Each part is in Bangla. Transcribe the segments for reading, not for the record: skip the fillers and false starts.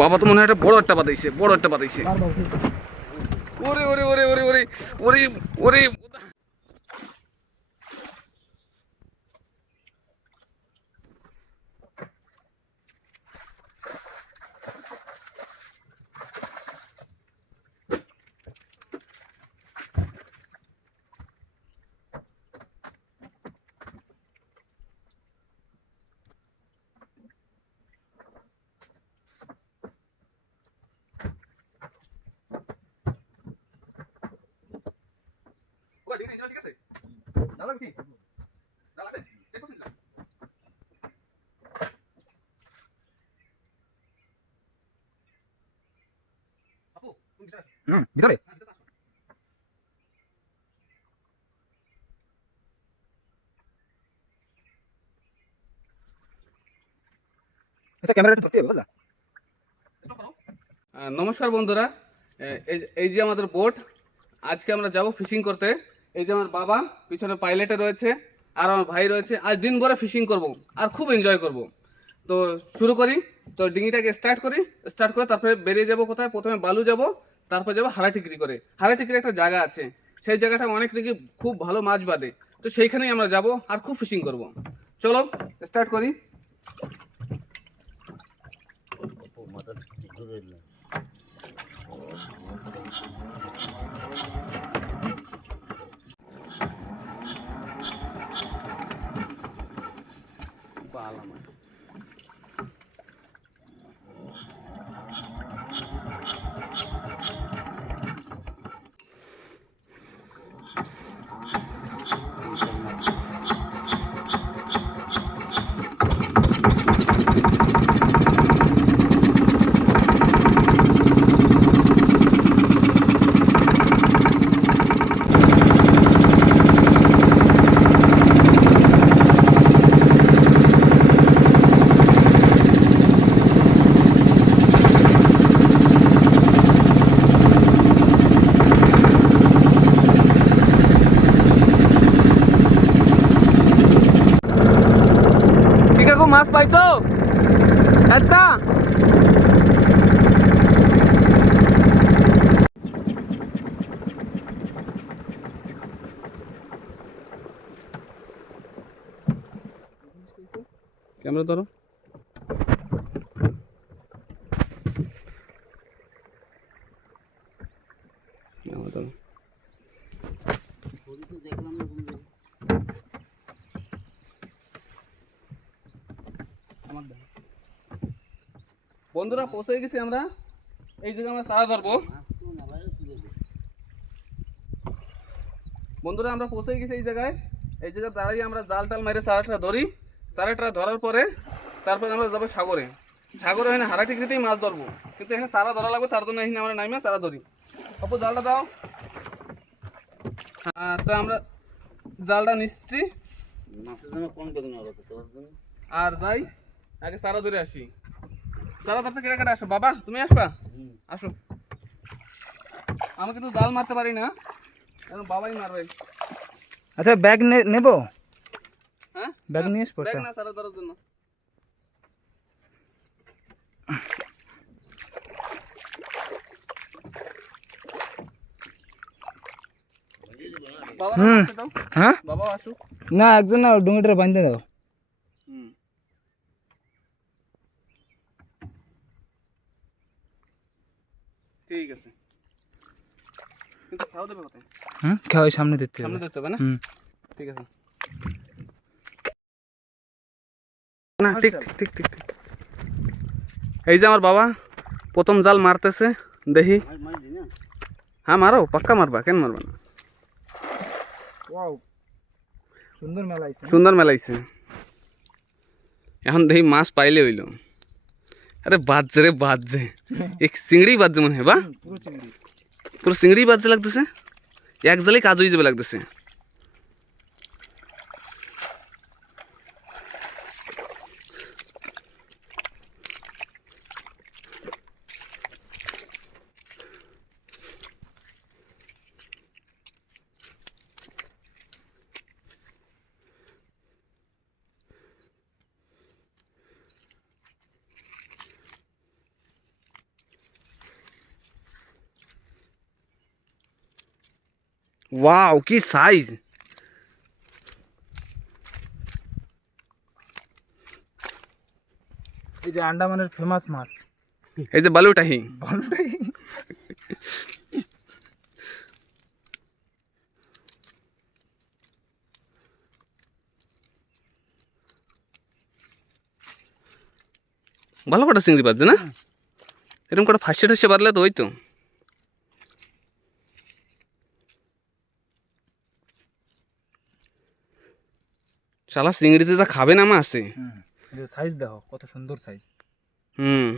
বাবা তো মনে হয় একটা বড় একটা পাতাইছে, বড় একটা পাতাইছে। ওরে ওরে ওরে ওরে ওরে ওরে ওরে ভিতরে আচ্ছা ক্যামেরাটা ধরতে হবে বুঝলা। নমস্কার বন্ধুরা, এই যে আমাদের বোট, আজকে আমরা যাব ফিশিং করতে। এই যে আমার বাবা পিছনে পাইলটে রয়েছে, আর আমার ভাই রয়েছে। আজ দিন ভরে ফিশিং করব আর খুব এনজয় করব। তো শুরু করি। তো ডিঙিটাকে স্টার্ট করে তারপরে বেরিয়ে যাব কোথায়। প্রথমে বালু যাব, তারপর যাব হারাটিকরি করে। হারাটিকরি একটা জায়গা আছে, সেই জায়গাটা অনেক নাকি খুব ভালো মাছ বাঁধে। তো সেইখানেই আমরা যাব আর খুব ফিশিং করব। চলো স্টার্ট করি। মাছ পাইছো একটা? ক্যামেরা ধরো। বন্ধুরা পৌঁছে গেছি আমরা। এই জায়গায় আমরা চারা ধরবো। বন্ধুরা আমরা পৌঁছে গেছি এই জায়গায় দাঁড়িয়ে আমরা জাল টাল মেরে চারাটা ধরি। চারাটা ধরার পরে তারপরে আমরা যাবো সাগরে। সাগরে এখানে হারাটিকরিতেই মাছ ধরবো, কিন্তু এখানে চারা ধরা লাগবে, তার জন্য এখানে আমরা নামিয়ে চারা ধরি। অপু জালটা দাও। হ্যাঁ, তো আমরা জালটা নিচ্ছি আর যাই আগে চারা ধরে আসি। চারা ধরতে কেটে কেটে আসো। বাবা তুমি আসবা? আসো। আমি কিন্তু জাল মারতে পারি না, এখন বাবাই মারবে। আচ্ছা ব্যাগ নেব? হ্যাঁ ব্যাগ নিয়ে আসবো। ব্যাগ না, চারা ধরার জন্য। হ্যাঁ বাবা আসুক না, একজন না ডুঙ্গিটা বাঁধতে দাও। ঠিক আছে, কিন্তু খাওয়া দেবে কোথায়? খাওয়াই সামনে দিতে হবে। সামনে দিতে হবে না? ঠিক আছে। না ঠিক ঠিক ঠিক ঠিক ঠিক। এই যে আমার বাবা প্রথম জাল মারতেছে, দেখি। হ্যাঁ মারো, পাক্কা মারবা, কেন মারবা না? সুন্দর মেলাইছে। এখন দেখি মাছ পাইলে হইল। আরে বাজছে রে বাজছে, এক চিংড়ি বাজছে মনে হয়। বা পুরো চিংড়ি বাজছে লাগতেছে, এক জালে কাজ হয়ে যাবে লাগতেছে। ওয়াও কি সাইজ! এই যে আন্দামানের ফেমাস মাছ এই যে বালুটাহি। বালুটাই। ভালো কটা চিংড়ি বাজছে না? এরকম কটা ফাঁসে ঠাসে বাঁধলে তো ওই তো। শালা চিংড়িতে যা খাবে না মাছে। সাইজ দেখো কত সুন্দর সাইজ। হুম।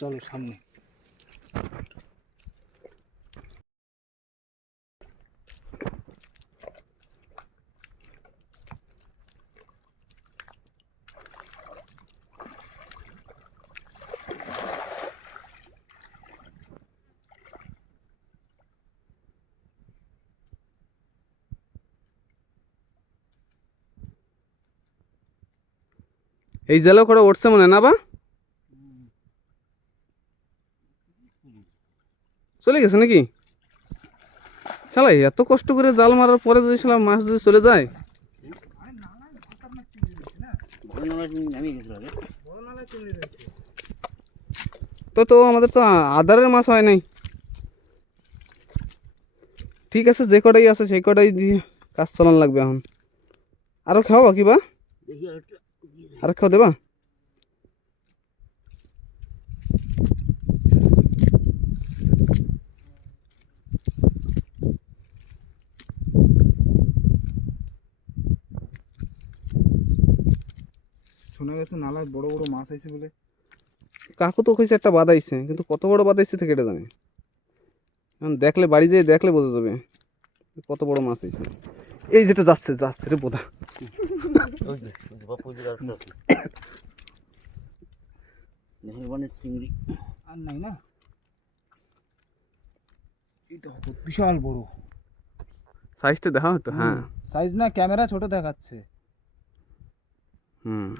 চলো সামনে। এই জালও করে উঠছে মনে না বা? চলে গেছে নাকি? শালা এত কষ্ট করে জাল মারার পরে যদি শালা মাছ যদি চলে যায়। তো তো আমাদের তো আদারের মাছ হয় নাই। ঠিক আছে, যে কটাই আছে সেই কটাই দিয়ে কাজ চালান লাগবে এখন। আরো খাওয়া কি বা? আরো খাওয়া দেবা? শোনা গেছে নালায় বড় বড় মাছ আছে বলে। কাকু তো কইছে একটা বাদাইছে, কিন্তু কত বড় বাদাইছে থেকে এটা জানে। এখন দেখলে বাড়ি যেয়ে দেখলে বোঝা যাবে কত বড় মাছ হয়েছে। এই যেটা যাচ্ছে যাচ্ছে রে বোধা। চিংড়ি আর নাই না? এই তো বিশাল বড় সাইজটা দেখাও একটু। হ্যাঁ সাইজ না, ক্যামেরা ছোট দেখাচ্ছে। হুম।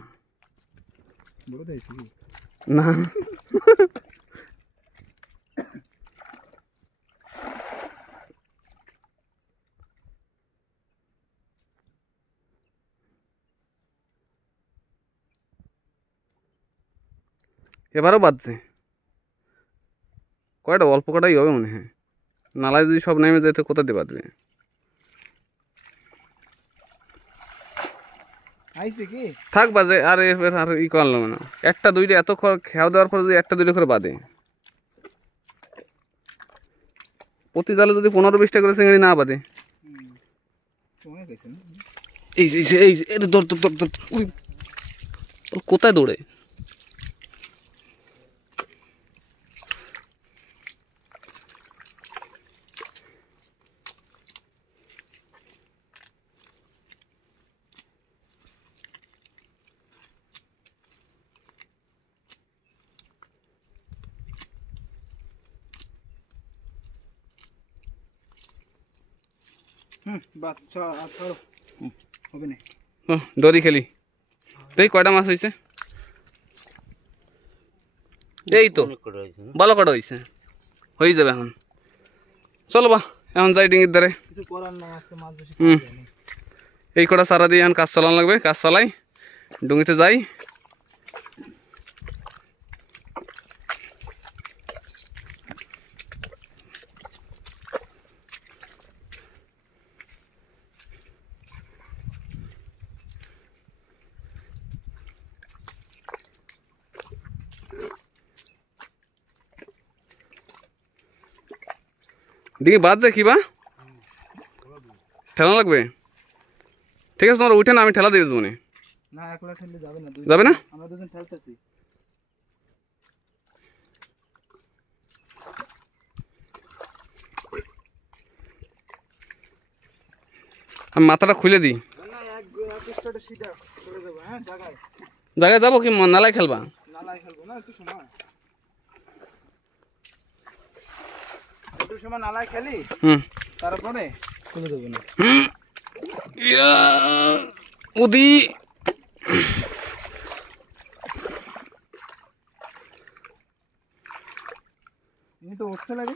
বড় দেখছি না এবারও বাজছে কয়টা, অল্প কটাই হবে মনে হয়। নালায় যদি সব নেমে যায় তো কোথা দিয়ে বাঁধবে? আইছে কি? থাক বাজে, আর এবার আর ই করলাম না। একটা দুইটা এত খেয়াও দেওয়ার পরে যদি একটা দুইটা করে বাঁধে, প্রতি জালে যদি 15-20টা করে চিংড়ি না বাঁধে। এই যে এই যে এই দৌড় দৌড় দৌড় দৌড়। উই, কোথায় দৌড়ে? বাস ছাড়ো, হবে না। ডরি খেলি। তুই কয়টা মাছ হয়েছে? এই তো ভালো কটা হয়েছে, হয়ে যাবে এখন। চলো বা এখন যাই ডিঙির ধারে। কিছু করার নাই, আজকে মাছ বেশি হুম, খাওয়া যায়নি। এই কটা চারা দিয়ে এখন কাজ চালানো লাগবে। কাজ চালাই, ডুঙিতে যাই। ডিঙি বাদ যায় কি বা? ঠেলা লাগবে? ঠিক আছে, তোমরা উঠে না, আমি ঠেলা দিয়ে দেবো। না একলা ঠেললে যাবে না, যাবে না? আমরা দুজন ঠেলতেছি। আমি মাথাটা খুলে দিই। না এক স্টার্টে সিধা চলে যাবো। হ্যাঁ জায়গায় জায়গায় যাবো কি নালায় খেলবা? নালায় খেলবো না, একটু সময় একটু সময় নালায় খেলি, হুম, তারপরে চলে যাবো না। উদি ইনি তো উঠতে লাগে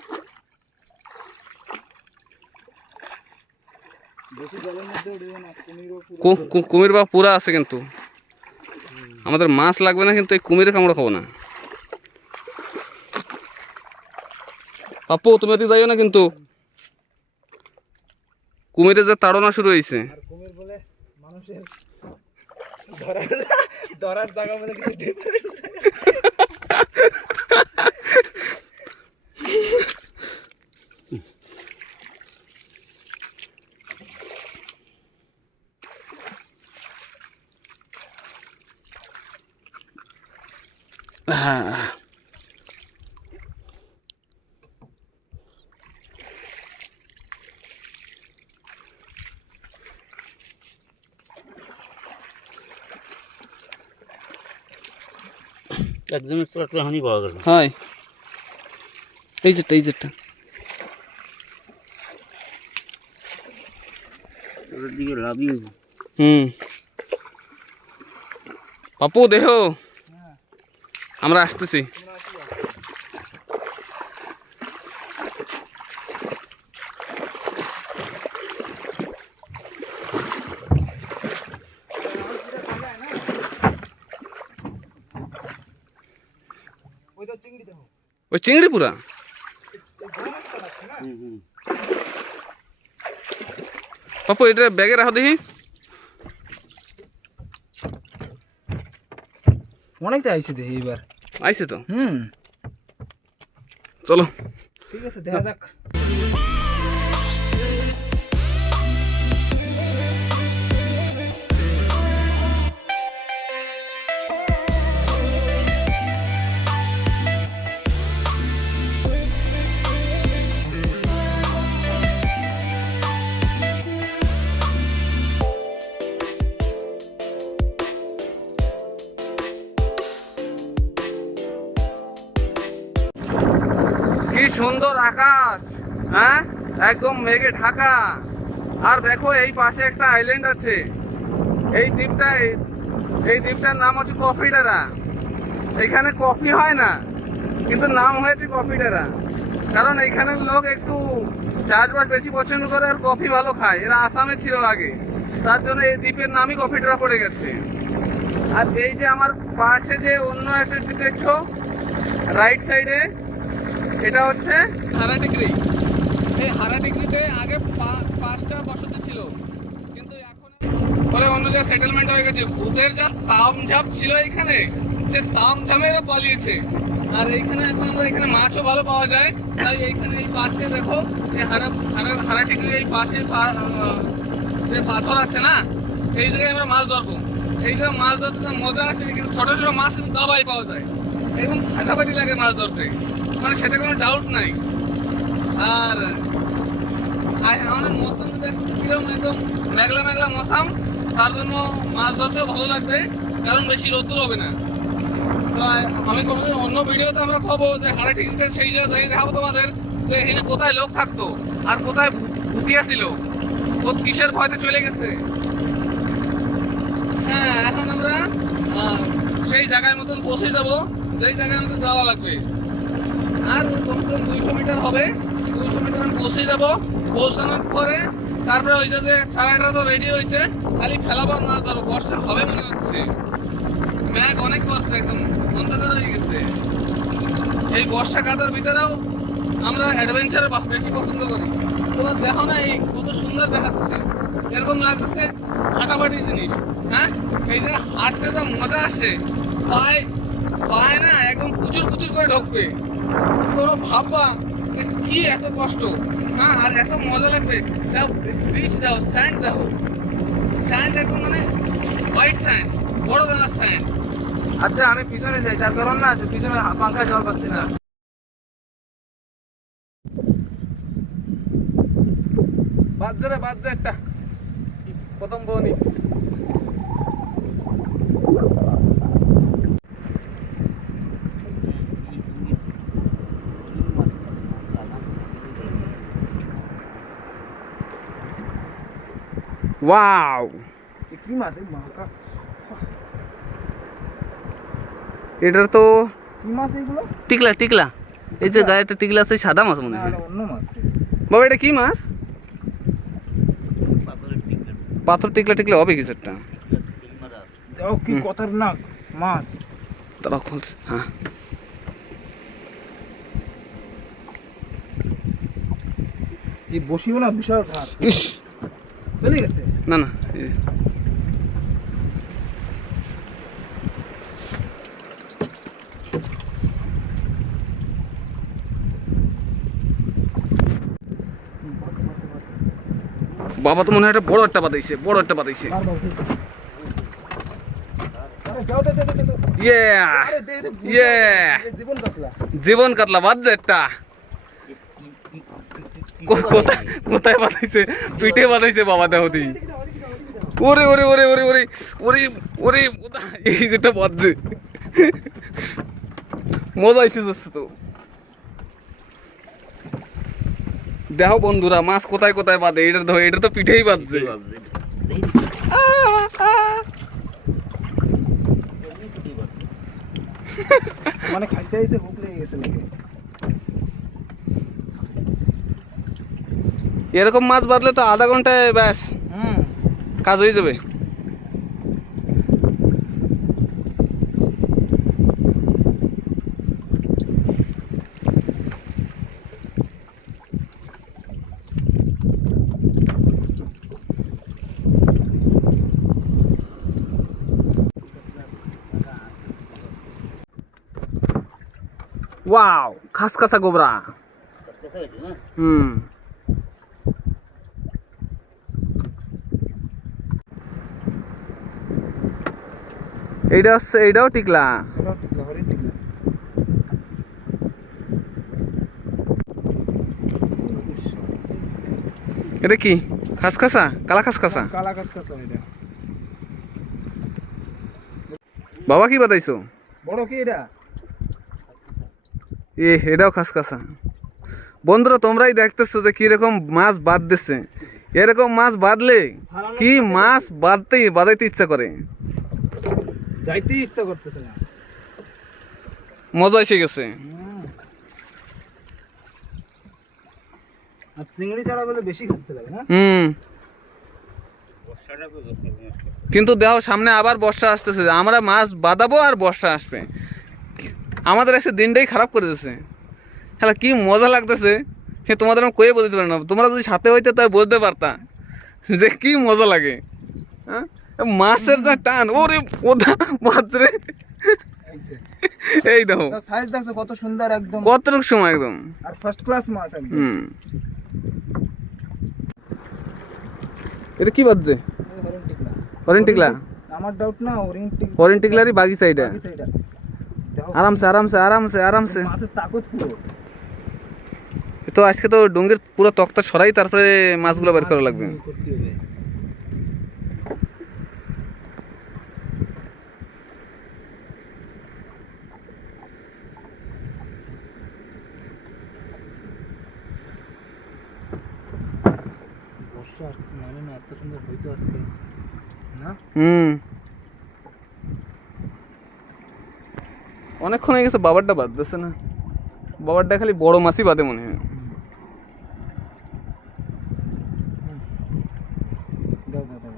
বেশি জলের মধ্যে উঠবে না কুমিরও পুরো কুমির বা পুরা আছে কিন্তু আমাদের মাছ লাগবে না কিন্তু এই কুমিরের কামড় খাবো না পাপ্পু তুমি ওদিকে যাইও না কিন্তু কুমিরের যে তাড়না শুরু হয়েছে আর কুমির বলে মানুষের ধরার ধরার জায়গা বলে কিছু ডিফারেন্স একদম একটু হানি পাওয়া গেল হয় এই যেটা ওদের দিকে লাভই হয়েছে পাপ্পু দেখো আমরা আসতেছি ওই তো চিংড়ি দেখো ওই চিংড়ি পুরা পাপ্পু এটা ব্যাগে রাখো দেখি অনেকটা আইছে দেখি এবার আইছে তো চলো ঠিক আছে দেখা যাক কি সুন্দর আকাশ হ্যাঁ একদম মেঘে ঢাকা আর দেখো এই পাশে একটা আইল্যান্ড আছে এই দ্বীপটার নাম হচ্ছে কফিডেরা এখানে কফি হয় না কিন্তু নাম হয়েছে কফিডেরা কারণ এখানের লোক একটু চাষবাস বেশি পছন্দ করে আর কফি ভালো খায় এরা আসামে ছিল আগে তার জন্য এই দ্বীপের নামই কফিডেরা পড়ে গেছে আর এই যে আমার পাশে যে অন্য একটা দ্বীপ দেখছো রাইট সাইডে এটা হচ্ছে হারাডিগ্রি এই হারাডিগ্রিতে আগে 5টা বসতি ছিল কিন্তু এখন পরে অন্য জায়গায় সেটেলমেন্ট হয়ে গেছে ভূতের যা তামঝাম ছিল এখানে যে তামঝামেরও পালিয়েছে আর এইখানে এখন আমরা এখানে মাছও ভালো পাওয়া যায় তাই এইখানে এই পাশে দেখো এই হারাডিগ্রি এই পাশে যে পাথর আছে না এই জায়গায় আমরা মাছ ধরবো এই জায়গায় মাছ ধরতে মজা আসে কিন্তু ছোট ছোট মাছ কিন্তু দাবাই পাওয়া যায় একদম ফাটাফাটি লাগে মাছ ধরতে মানে সেটা কোনো ডাউট নাই আর আমাদের মৌসুমটা দেখতে কিরকম একদম মেঘলা মেঘলা মৌসুম তার জন্য মাছ ধরতেও ভালো লাগবে কারণ বেশি রোদ্দুর হবে না তো আমি কোনোদিন অন্য ভিডিওতে আমরা খাবো যে হারাডিগ্রিতে সেই জায়গায় দেখাবো তোমাদের যে এখানে কোথায় লোক থাকতো আর কোথায় ভুতিয়া ছিল ও কিসের ভয়তে চলে গেছে হ্যাঁ এখন আমরা সেই জায়গার মতন পৌঁছে যাবো যেই জায়গার মধ্যে যাওয়া লাগবে আর কমসে কম 200 মিটার হবে 200 মিটার আমি পৌঁছে যাবো পৌঁছানোর পরে তারপরে ওই যে চারাটা তো রেডি হয়েছে খালি ফেলাবার মাছ ধরো বর্ষা হবে মনে হচ্ছে মেঘ অনেক করছে একদম অন্ধকার হয়ে গেছে এই বর্ষা কাদার ভিতরেও আমরা অ্যাডভেঞ্চার বেশি পছন্দ করি তোমরা দেখো না এই কত সুন্দর দেখাচ্ছে এরকম লাগতেছে ফাটাফাটি জিনিস হ্যাঁ এই যে হাঁটতে যা মজা আসে পায় না একদম প্রচুর করে ঢুকবে তোমরা ভাববা যে কি এত কষ্ট হ্যাঁ আর এত মজা লাগবে দাও বিচ দাও স্যান্ড একদম মানে হোয়াইট স্যান্ড বড় দানার স্যান্ড আচ্ছা আমি পিছনে যাই তার কারণ না পিছনে পাঙ্খা জল পাচ্ছি না বাজছে একটা প্রথম বনি ওয়াও কি মাছ এই মাকা এটার তো কি মাছ এইগুলো? টিকলা টিকলা, এই যে গায়ে একটা টিকলা আছে, সাদা মাছ মনে না, হয়। এটা অন্য মাছ। বাবা এটা কি মাছ? পাথর টিকলা টিকলা হবে কিছু একটা। দেখো কি খতরনাক মাছ। তারা খুলছে, হ্যাঁ। এই বসিও না বিশাল ধার। ইস, চলে গেছে। না না বাবা তো মনে হয় একটা বড় একটা বাদাইছে, বড় একটা বাদাইছে। আরে যাও দে দে দে দে। ইয়ে আরে দে দে। ইয়ে এই জীবন কাতলা। জীবন কাতলা বাজছে একটা। কোথায় কোথায় বাদাইছে? পিঠে বাদাইছে বাবা দেহতি। ওরে ওরে ওরে ওরে ওরে ওরে ওরে ওদা, এই যেটা বাজছে মজা এসে যাচ্ছে তো। দেখো বন্ধুরা মাছ কোথায় কোথায় বাঁধে, এটা ধর, এটা তো পিঠেই বাজছে। মানে খাইতে আইছে ভুক লেগে গেছে নাকি? এরকম মাছ বাঁধলে তো আধা ঘন্টায় ব্যাস কাজ হয়ে যাবে। ওয়াও, খাসখাসা গোবরা। হুম, এইটা হচ্ছে, এইটাও টিকলা। এটাও টিকলা, হরিণ টিকলা। এটা কি খাসখাসা, কালা খাসখাসা? কালা কাঁচকাঁচা এটা। বাবা কি বাতাইছো? বড় কি এটা? এটাও খাসখাসা। বন্ধুরা তোমরাই দেখতেছো যে কিরকম মাছ বাঁধতেছে। এরকম মাছ বাঁধলে কি মাছ বাঁধাইতে ইচ্ছা করে, যাইতে ইচ্ছা করতেছে না। মজা এসে গেছে। আর চিংড়ি ছাড়া বলে বেশি খাচ্ছে লাগে না? হুম, কিন্তু দেখো সামনে আবার বর্ষা আসতেছে, আমরা মাছ বাঁধাবো আর বর্ষা আসবে, আমাদের একটা দিনটাই খারাপ করে দিচ্ছে। হ্যাঁ, কি মজা লাগতেছে সে তোমাদের আমি কয়ে বলতে পারি না। তোমরা যদি সাথে হইতে তাই বুঝতে পারতা যে কি মজা লাগে। হ্যাঁ, মাছের যা টান, ওরে ওদা বাজরে। এই দেখো সাইজ দেখছো কত সুন্দর একদম, কতটুক সময় একদম, আর ফার্স্ট ক্লাস মাছ একদম। হুম। এটা কি বাজছে? হরিণ টিকলা। হরিণ টিকলা? আমার ডাউট না, হরিণ টিকলারই বাগিচা এটা। বাগিচা। দেখো আরামসে আরামসে আরামসে আরামসে। মাছের তাকত পুরো। তো আজকে তো ডুঙ্গির পুরো তক্তা সরাই তারপরে মাছগুলো বের করা লাগবে। করতে হবে। বর্ষা আসছে, মানে না এত সুন্দর হইতো আজকে না? হুম, অনেকক্ষণ হয়ে গেছে বাবারটা বাঁধতেছে না। বাবারটা খালি বড় মাছই বাঁধে মনে হয়। দাও দাও দাও।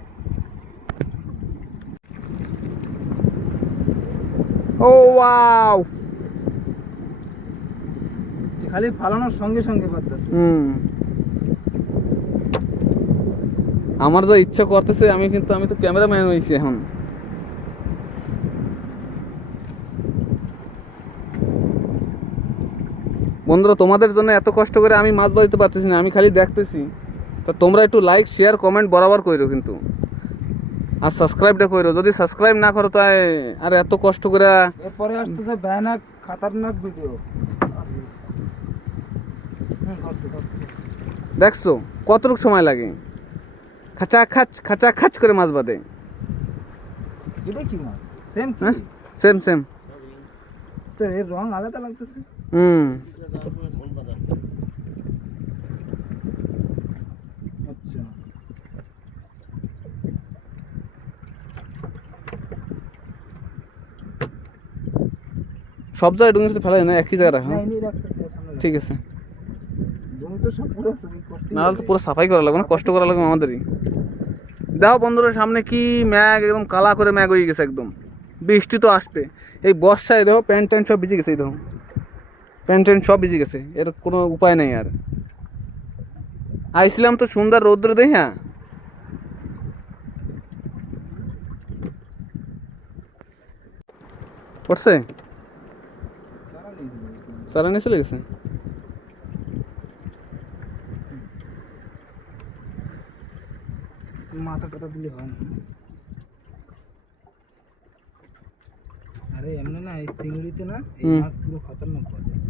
ও ওয়াও, খালি ফালানোর সঙ্গে সঙ্গে বাদতেছে। হুম। আমার যা ইচ্ছা করতেছে, আমি তো ক্যামেরাম্যান হয়েছি এখন। বন্ধুরা তোমাদের জন্য এত কষ্ট করে আমি মাছ বাঁধতে পারতেছি না, আমি খালি দেখতেছি। তো তোমরা একটু লাইক শেয়ার কমেন্ট বরাবর করো কিন্তু, আর সাবস্ক্রাইবটা করো। যদি সাবস্ক্রাইব না করো তাই আর এত কষ্ট করে। এরপরে আসতেছে ভয়ানক খতরনাক ভিডিও। দেখছো কতটুকু সময় লাগে, খাঁচা খাচ করে মাছ বাঁধে। এটা কি মাছ? সেম কি? হ্যাঁ, সেম সেম। তো এর রং আলাদা লাগতেছে। হুম, আচ্ছা, সব জায়গায় ডুঙিতে ফেলাই না, একই জায়গায় রাখা? না এনে রাখতে সামনে ঠিক আছে, জমি তো সব পুরো চুরি করতে নাহলে তো পুরো সাফাই করা লাগবে না, কষ্ট করা লাগবে আমাদেরই। দেখো বন্ধুরা সামনে কি ম্যাগ, একদম কালা করে ম্যাগ হয়ে গেছে একদম। বৃষ্টি তো আসবে এই বর্ষায়, দেখো প্যান্ট ট্যান্ট সব ভিজে গেছে, এই দেখো প্যান্ট ট্যান্ট সব ভিজে গেছে, এর কোনো উপায় নেই আর। আইছিলাম তো সুন্দর রৌদ্র দেই, হ্যাঁ পড়ছে, সারা নিয়ে চলে গেছে। মাথা টাথা দিলে হয় না। আরে এমনি না এই চিংড়িতে না এই হুম। মাছ পুরো খতরনাক পাওয়া যায়।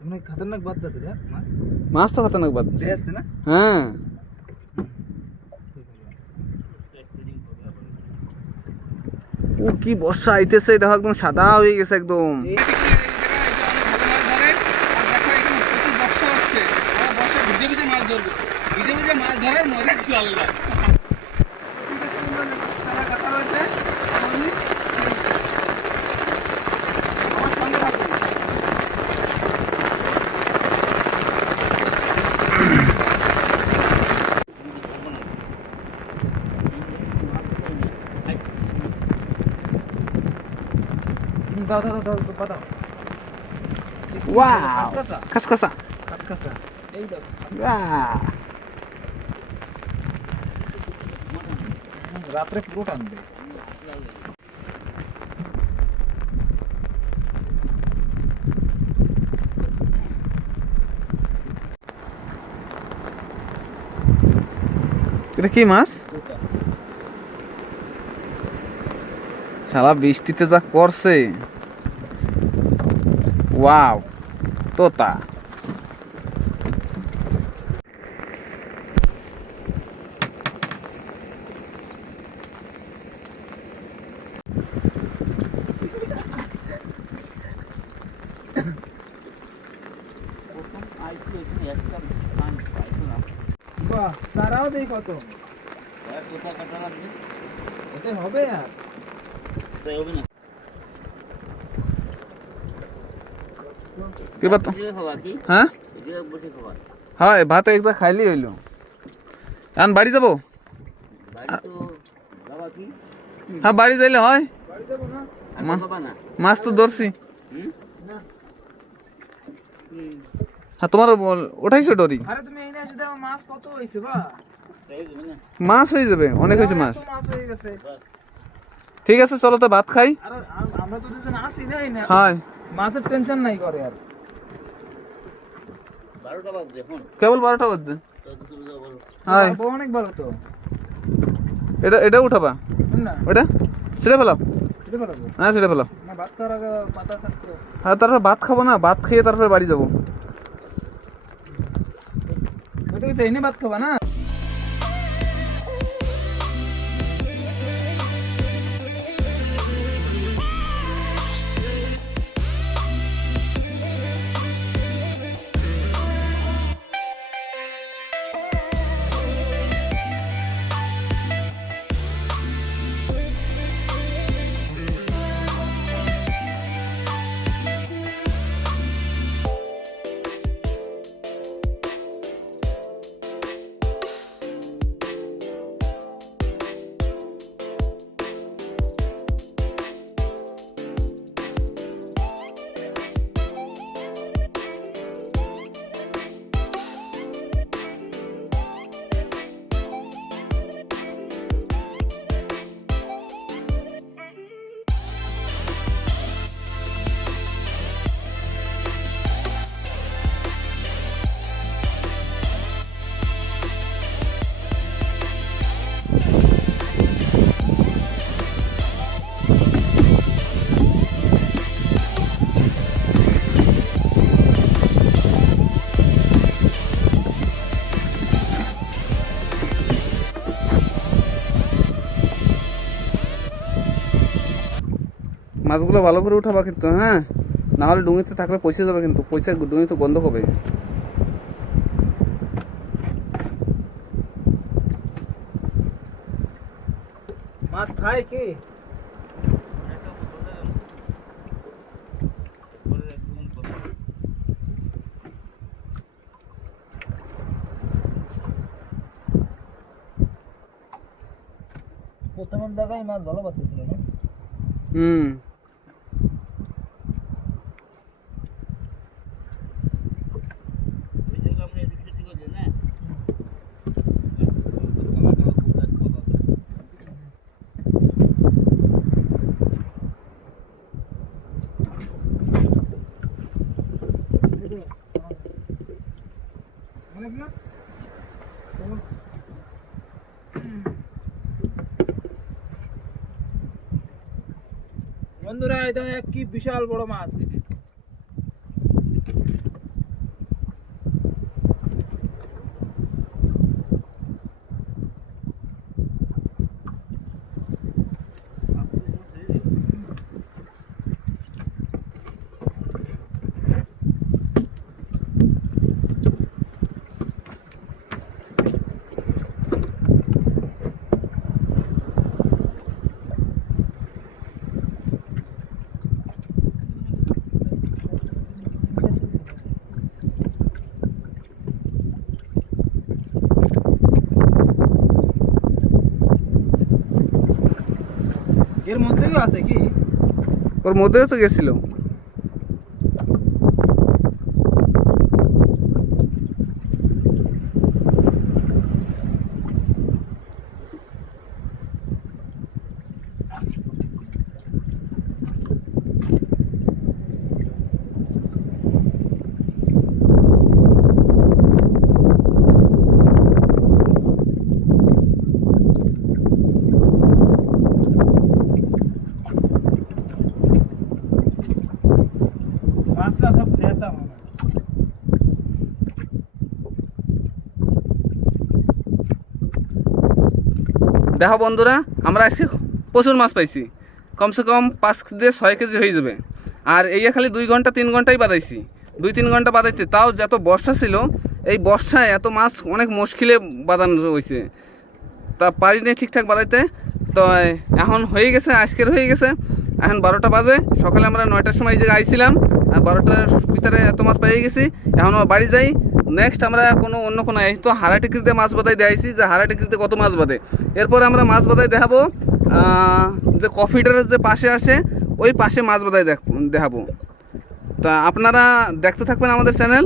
এমনি খতরনাক বাদ আছে দেখ মাছ মাছ তো খতরনাক বাদ। দেখছে না। হ্যাঁ ও কি বর্ষা আইতেছে, দেখো একদম সাদা হয়ে গেছে একদম। ভিজে ভিজে মাছ ধরবো, ভিজে ভিজে মাছ ধরার মজা কিছু আলাদা। দাও দাও দাও দাও ওয়াও খাসা খাসখাসা, খাসা এই দাও ওয়াও। রাত্রে পুরো টানবে। এটা কি মাছ? শালা বৃষ্টিতে যা করছে, ওয়াও তোতা। বাহ সারাও দেই কত ওতে হবে আর কি বাত? হ্যাঁ হ্যাঁ ভাত একটা খাইলি হইলো। এখন বাড়ি যাবো? হ্যাঁ বাড়ি যাইলে হয়। বাড়ি যাবো না মাছ তো ধরছি। না হ্যাঁ তোমার ওঠাইছো ডরি? আরে তুমি এই না এসে দেখো মাছ কত হইছে বা মাছ হয়ে যাবে, অনেক হয়েছে মাছ। এত মাছ হয়ে গেছে। ঠিক আছে চলো তো ভাত খাই। আর আমরা তো দুজন আসি না এই না হ্যাঁ মাছের টেনশন নাই করে আর কেবল 12টা বাজছে। হ্যাঁ অনেক ভালো তো এটা এটা উঠাবা, না ওটা ছেড়ে ফেলাও। এটা ভালো তো। হ্যাঁ ছেড়ে ফেলাও। না ভাত খাওয়ার আগে পাতা থাকতো হ্যাঁ তারপরে ভাত খাবো না, ভাত খেয়ে তারপরে বাড়ি যাবো। ওই তো এনে ভাত খাবা না। মাছগুলো ভালো করে উঠাবা কিন্তু, হ্যাঁ না হলে ডুঙিতে থাকলে পয়সা যাবে, কিন্তু পয়সা ডুঙি তো গন্ধ হবে। খায় কি? প্রথমের জায়গায় মাছ ভালো পাচ্ছিল না। হুম অনেক না? বন্ধুরা এটা কি বিশাল বড় মাছ। এর মধ্যেই আছে কি? ওর মধ্যেও তো গেছিল। মাছটা সব জেতা হয় না। দেখো বন্ধুরা, আমরা আজকে প্রচুর মাছ পাইছি, কমসে কম 5 থেকে 6 কেজি হয়ে যাবে। আর এই খালি 2 ঘন্টা 3 ঘন্টাই বাদাইছি, 2-3 ঘন্টা বাদাইতে, তাও যত বর্ষা ছিল এই বর্ষায় এত মাছ অনেক মুশকিলে বাদানো হয়েছে, তা পারিনি ঠিকঠাক বাদাইতে। তো এখন হয়ে গেছে, আজকের হয়ে গেছে, এখন 12টা বাজে। সকালে আমরা 9টার সময় যে আইছিলাম, আর 12টার ভিতরে এত মাছ পেয়ে গেছি। এখন আমরা বাড়ি যাই, নেক্সট আমরা অন্য কোনো এই তো হারা টিকিট দিয়ে মাছ বাদাই দেখাইছি যে হারা টিকিট দিয়ে কত মাছ বাদে। এরপরে আমরা মাছ বাদাই দেখাবো যে কফিডারের যে পাশে আসে ওই পাশে মাছ বাদাই দেখাবো। তা আপনারা দেখতে থাকবেন আমাদের চ্যানেল,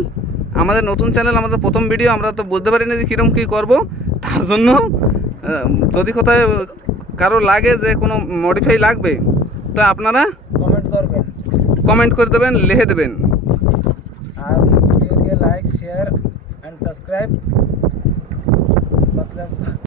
আমাদের নতুন চ্যানেল, আমাদের প্রথম ভিডিও। আমরা তো বুঝতে পারিনি যে কীরকম কী করবো, তার জন্য যদি কোথায় কারো লাগে যে কোনো মডিফাই লাগবে তো আপনারা কমেন্ট করে দেবেন, লিখে দেবেন। আর ভিডিওকে লাইক, শেয়ার এন্ড সাবস্ক্রাইব।